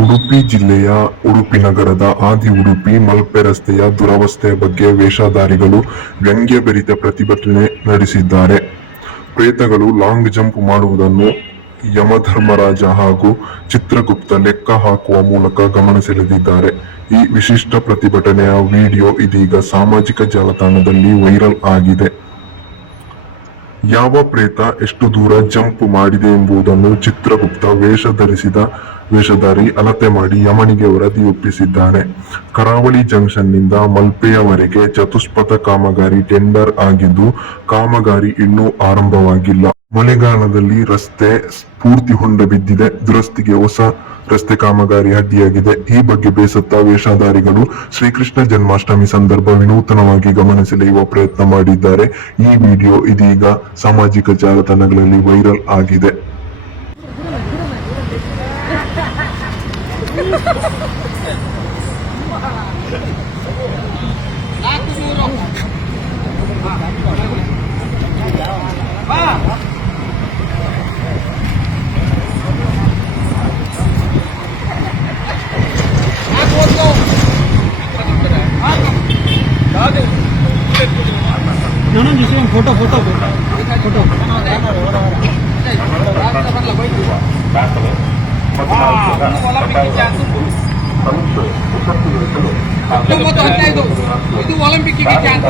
ಉಡುಪಿ ಜಿಲ್ಲೆಯ ಉಡುಪಿ ನಗರದ ಆದಿ ಉಡುಪಿ ಮಲ್ಪೆ ರಸ್ತೆಯ ದುರವಸ್ಥೆಯ ಬಗ್ಗೆ ವೇಷಧಾರಿಗಳು ವ್ಯಂಗ್ಯಭರಿತ ಪ್ರತಿಭಟನೆ ನಡೆಸಿದ್ದಾರೆ. ಪ್ರೇತಗಳು ಲಾಂಗ್ ಜಂಪ್ ಮಾಡುವುದನ್ನು ಯಮಧರ್ಮರಾಜ ಹಾಗೂ ಚಿತ್ರಗುಪ್ತ ಲೆಕ್ಕ ಹಾಕುವ ಮೂಲಕ ಗಮನ ಸೆಳೆದಿದ್ದಾರೆ. ಈ ವಿಶಿಷ್ಟ ಪ್ರತಿಭಟನೆಯ ವಿಡಿಯೋ ಇದೀಗ ಸಾಮಾಜಿಕ ಜಾಲತಾಣದಲ್ಲಿ ವೈರಲ್ ಆಗಿದೆ. ಯಾವ ಪ್ರೇತ ಎಷ್ಟು ದೂರ ಜಂಪ್ ಮಾಡಿದೆ ಎಂಬುದನ್ನು ಚಿತ್ರಗುಪ್ತ ವೇಷಧಾರಿ ಅಳತೆ ಮಾಡಿ ಯಮನಿಗೆ ವರದಿ ಒಪ್ಪಿಸಿದ್ದಾನೆ. ಕರಾವಳಿ ಜಂಕ್ಷನ್ನಿಂದ ಮಲ್ಪೆಯವರೆಗೆ ಚತುಷ್ಪಥ ಕಾಮಗಾರಿ ಟೆಂಡರ್ ಆಗಿದ್ದು, ಕಾಮಗಾರಿ ಇನ್ನೂ ಆರಂಭವಾಗಿಲ್ಲ. ಮಳೆಗಾಲದಲ್ಲಿ ರಸ್ತೆ ಪೂರ್ತಿ ಹೊಂಡ ಬಿದ್ದಿದೆ. ದುರಸ್ತಿಗೆ ಹೊಸ ರಸ್ತೆ ಕಾಮಗಾರಿ ಅಡ್ಡಿಯಾಗಿದೆ. ಈ ಬಗ್ಗೆ ಬೇಸತ್ತ ವೇಷಧಾರಿಗಳು ಶ್ರೀಕೃಷ್ಣ ಜನ್ಮಾಷ್ಟಮಿ ಸಂದರ್ಭ ವಿನೂತನವಾಗಿ ಗಮನ ಸೆಳೆಯುವ ಪ್ರಯತ್ನ ಮಾಡಿದ್ದಾರೆ. ಈ ವಿಡಿಯೋ ಇದೀಗ ಸಾಮಾಜಿಕ ಜಾಲತಾಣಗಳಲ್ಲಿ ವೈರಲ್ ಆಗಿದೆ. फोटो ಇದು ಒಲಿಂಪಿಕ್ ಚಾನ್ಸ್